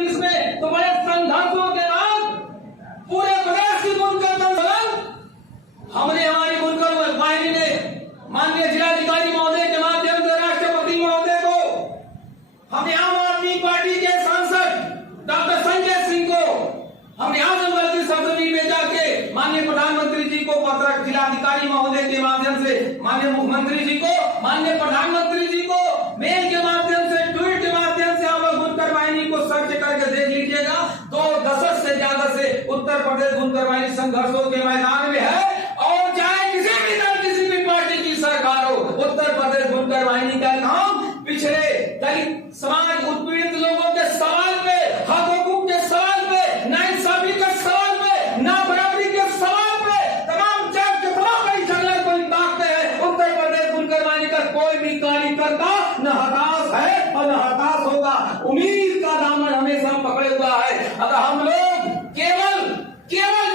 इसमें तो बड़े संघर्षों के बाद पूरे प्रदेश की बुनकर संगठन हमने हमारी बुनकर वाहिनी ने माननीय जिलाधिकारी महोदय के माध्यम से राष्ट्रपति महोदय को, हमने आम आदमी पार्टी के सांसद डॉक्टर संजय सिंह को, हमने आजमगढ़ की संसदीय में जाके माननीय प्रधानमंत्री जी को पत्र, जिलाधिकारी महोदय के माध्यम से माननीय मुख्यमंत्री जी को, माननीय प्रधानमंत्री जी को मेल के माध्यम से, ट्वीट के माध्यम से आप लोग बुनकर वाहिनी को सर्च करके देख लीजिएगा। 2 दशक से ज्यादा से उत्तर प्रदेश बुनकर वाहिनी संघर्षों के मैदान में है और चाहे किसी भी दल, किसी भी पार्टी की सरकार हो, उत्तर प्रदेश बुनकर वाहिनी का काम पिछड़े दलित समाज, उत्पीड़ित लोगों के सवाल पे, हक हुकूक के सवाल पे, नाइंसाफी के सवाल पे, ना बराबरी के सवाल पे तमाम जग के तमाम कई झगड़े को ताकते हैं। उत्तर प्रदेश बुनकर वाहिनी का कोई भी कार्यकर्ता न हताश है और न हताश होगा। उम्मीद का दामन हमेशा पकड़े हुआ है। अगर हम लोग केवल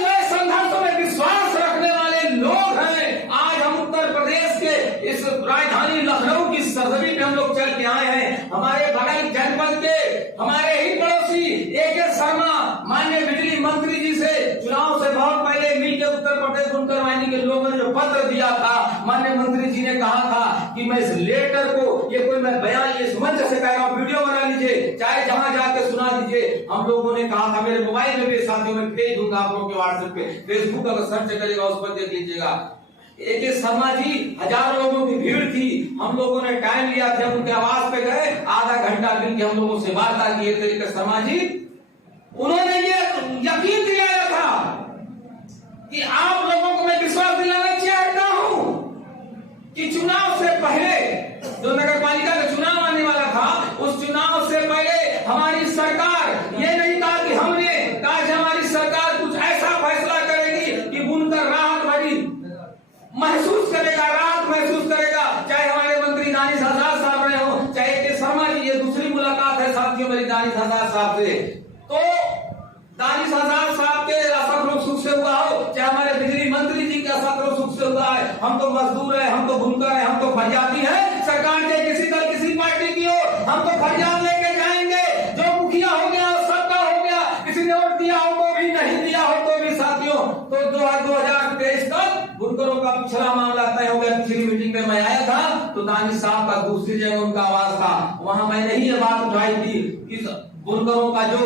जो है संघर्षों में विश्वास रखने वाले लोग हैं, आज हम उत्तर प्रदेश के इस राजधानी लखनऊ की सरजमी पे हम लोग चल के आए हैं। हमारे बगल जनपद के हमारे ही पड़ोसी AK शर्मा माननीय बिजली मंत्री जी से चुनाव से बहुत पहले मिलकर उत्तर प्रदेश बुनकर वाहिनी के लोगों ने जो पत्र दिया था, माननीय मंत्री जी ने कहा था कि मैं इस लेटर को, ये कोई मैं बयान इस मंच से कह रहा हूँ, वीडियो बना लीजिए, चाहे जहां जाके सुना दीजिए। हम लोगों ने कहा था, मेरे मोबाइल में भी साथियों में भेज दूंगा आप लोगों के व्हाट्सएप पे, फेसबुक अगर सर्च करेगा उस पर देख लीजिएगा। AK शर्मा जी, हजारों लोगों की भीड़ थी, हम लोगों ने टाइम लिया था, उनके आवास पे गए, आधा घंटा मिल के हम लोगों से वार्ता की। AK शर्मा जी, उन्होंने ये यकीन दिलाया था कि आप लोगों को मैं विश्वास दिलाना चाहता हूं कि चुनाव से पहले जो नगर पालिका का चुनाव आने वाला था, उस चुनाव से पहले हमारी सरकार ये नहीं कहा कि हमने कहा कि हमारी सरकार कुछ ऐसा फैसला करेगी कि बुनकर राहत भरी महसूस करेगा, राहत महसूस करेगा। चाहे हमारे मंत्री दानिश आजाद साहब रहे हो, चाहे AK शर्मा जी, ये दूसरी मुलाकात है साथियों मेरी दानिश आजाद साहब से, तो दानिश आजाद साहब के असर सुख से हुआ हो, चाहे हमारे बिजली मंत्री जी के असर सुख से हुआ है। हम तो मजदूर है, हम तो बुनकर है, हम तो फरियादी है, सरकार के किसी दल किसी पार्टी की हो, हम तो फरियाद लेके जाएंगे। जो मुखिया हो गया, सबका हो गया, किसी ने वोट दिया हो तो भी, नहीं दिया हो तो भी साथियों, तो 2023 तक बुनकरों का पिछला मामला तय हो गया। पिछली मीटिंग में मैं आया था तो दानिश साहब का दूसरी जगह उनका आवाज था, वहां मैंने ही ये बात उठाई थी कि बुनकरों का जो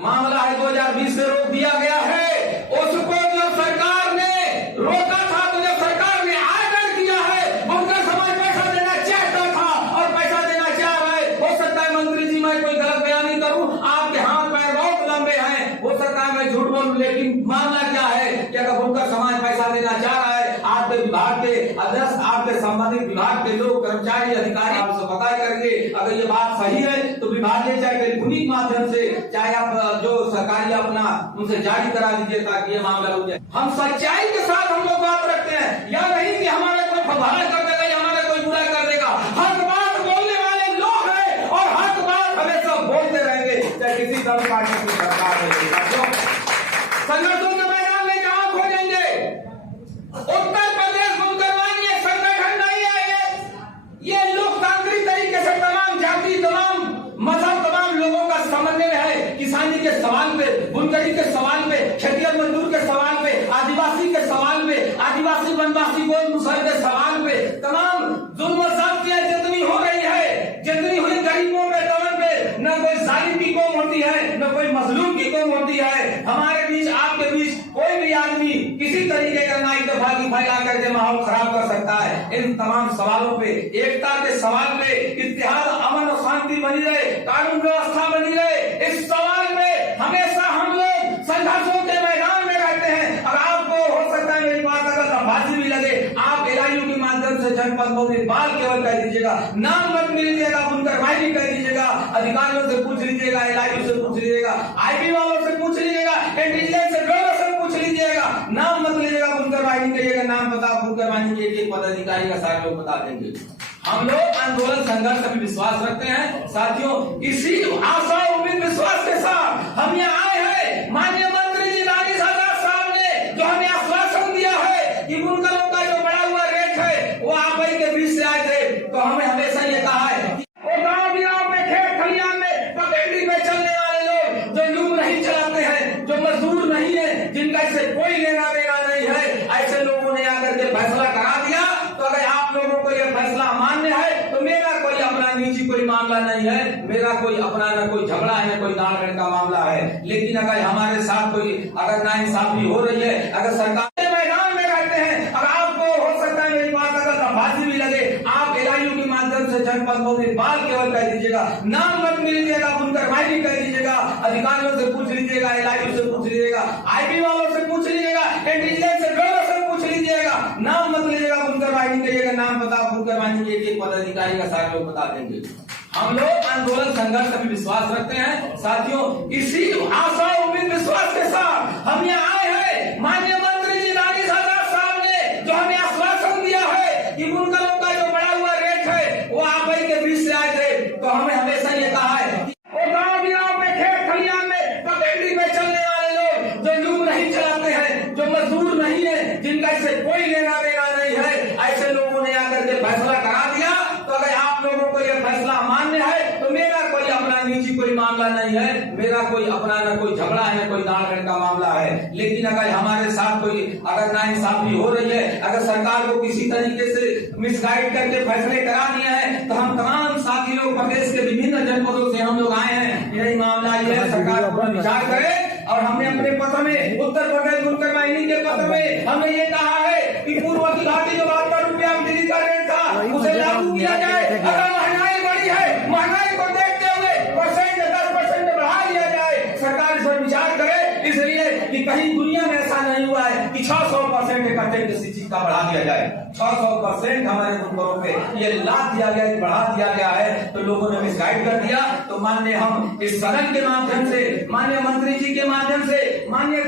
मामला है 2020 से रोक दिया गया है, उसको जो सरकार ने रोका था, तो जो सरकार ने आर्डर किया है, बुनकर समाज पैसा देना चाहता था और पैसा देना चाह रहा है। हो सकता है मंत्री जी मैं कोई गलत बयानी करूं, आपके हाथ पैर बहुत लंबे हैं, हो सकता है मैं झूठ बोलूं, लेकिन मामला क्या है कि अगर बुनकर समाज पैसा देना चाह रहा है, आपके विभाग के अध्यक्ष, आपके संबंधित विभाग के लोग, कर्मचारी, अधिकारी आपसे पता करेंगे। अगर ये बात सही है तो विभाग ने चाहे टेलीफोनिक माध्यम से, चाहे आप जो सरकारी अपना उनसे जारी करा दीजिए ताकि ये मामला रुक जाए। हम सच्चाई के साथ हम लोग बात रखते हैं, या नहीं कि हमारे कोई फवारा कर देगा या हमारे कोई बुरा कर देगा। हक बात बोलने वाले लोग हैं और हक बात हमेशा बोलते रहेंगे, चाहे किसी दल पार्टी की सरकार है। संगठनों के मैदान में जहां खोजेंगे, उत्तर प्रदेश बुनकर वाहिनी एक संगठन नहीं है, ये लोकतांत्रिक तरीके से तमाम जाति, तमाम मजहब, तमाम लोगों का समन्वय है। किसानी के सवाल पे, बुनकरी के सवाल पे, खेतिहर मजदूर के सवाल पे, आदिवासी के सवाल पे, आदिवासी वनवासी गोल मुसहर के सवाल पे, तमाम जुल्म ज़्यादतियां जितनी हो रही है, जितनी हुई गरीबों के दमन पे, न कोई जालिम की कौम होती है, न कोई मजलूम की कौम होती है। हमारे बीच, आपके बीच कोई भी आदमी किसी तरीके का नाइतफाकी फैला करके माहौल खराब कर सकता है। इन तमाम सवालों पे, एकता के सवाल पे, इत्तेहाद, अमन और शांति बनी रहे, कानून व्यवस्था बनी रहे, इस सवाल पे हमेशा हम लोग संघर्षों के मैदान में रहते हैं। और आपको हो सकता है मेरी बात अगर संभाजी भी लगे, आप LIU के माध्यम से जनपद बाल केवल कह दीजिएगा, नाम मत लीजिएगा, बुनकर वाहिनी कह दीजिएगा, अधिकारियों से पूछ लीजिएगा, LIU से पूछ लीजिएगा, IB वालों से पूछ लीजिएगा, इंटेलिजेंस से पूछ लीजिएगा, नाम मत लीजिएगा, बुनकर वाहिनी कहिएगा, नाम बता बुनकर वाहिनी के एक पदाधिकारी का सारे लोग बता देंगे। हम लोग आंदोलन संघर्ष में विश्वास रखते हैं साथियों। इसी आशा उम्मीद विश्वास के साथ हम यहाँ आए हैं। माननीय मंत्री जी दानिश आजाद साहब ने जो हमें आश्वासन दिया है कि बुनकरों का जो बढ़ा हुआ रेट है वो आप ही के बीच से आए थे, तो हमें हमेशा ये कहा है वो गाँव में, खेत खलियान में, पगडंडी में चलने वाले लोग मामला नहीं है, मेरा कोई अपना न कोई झगड़ा है न कोई दांड का मामला है। लेकिन अगर हमारे साथ कोई अगर नाइंसाफी हो रही है, अगर सरकार के मैदान में रहते हैं, अगर आपको हो सकता है मेरी बात अगर धब्बासी भी लगे, आप एलआईयू के माध्यम से जनपद को बाल केवल कह दीजिएगा, नाम मत मिल लीजिएगा, बुनकर भाई भी कह दीजिएगा, अधिकारियों से पूछ लीजिएगा, एलआईयू से पूछ लीजिएगा, आईबी वालों से पूछ लीजिएगा, इंटेलिजेंस से पूछ लीजिएगा, नाम मत लीजिएगा, बुनकर भाई नहीं कहिएगा, नाम बता बुनकर भाई के एक पदाधिकारी का सारे लोग बता देंगे। हम लोग आंदोलन संघर्ष में विश्वास रखते हैं साथियों। इसी आशा उम्मीद विश्वास के साथ हम यहाँ आए हैं। माननीय मंत्री जी रानी साहब ने जो हमें आश्वासन दिया है कि बुनकरों का जो बढ़ा हुआ रेट है वो आप ही के बीच से आए थे, तो हमें हमेशा ये कहा है वो गाँव में खेत खलियान में पगडंडी पे चलने वाले लोग जो यूं नहीं चलाते हैं, जो मजदूर नहीं है, जिनका इससे कोई लेना देना नहीं है, ऐसे लोगों ने आकर के फैसला करा दिया। तो अगर आप लोगों को यह फैसला मान्य है तो मेरा कोई अपना निजी कोई मामला नहीं है, मेरा कोई अपना न कोई झगड़ा है न कोई दांड का मामला है। लेकिन अगर हमारे साथ कोई अगर नाइंसाफी हो रही है, अगर सरकार को किसी तरीके से मिसगाइड करके फैसले करा दिए हैं, तो हम तमाम साथियों प्रदेश के विभिन्न जनपदों से हम लोग आए हैं। यही मामला है, सरकार पर विचार करे। और हमने अपने पत्र में उत्तर प्रदेश बुनकर वाहिनी के पत्र में हमने ये कहा है कि पूर्व की घाटी जो 72 रुपया बिजली का रेट था उसे लागू किया जाए। अगर महंगाई बढ़ी है, महंगाई को देखते हुए 10% बढ़ा दिया जाए, सरकार इस पर विचार करे। इसलिए कि कहीं दुनिया में ऐसा नहीं हुआ है कि 600% कंटेंट किसी चीज का बढ़ा दिया जाए। 600% हमारे बुनकरों पे ये लाद दिया गया, बढ़ा दिया गया है, तो लोगों ने मिसगाइड कर दिया। तो माननीय हम इस सदन के माध्यम से, माननीय मंत्री जी के माध्यम से, माननीय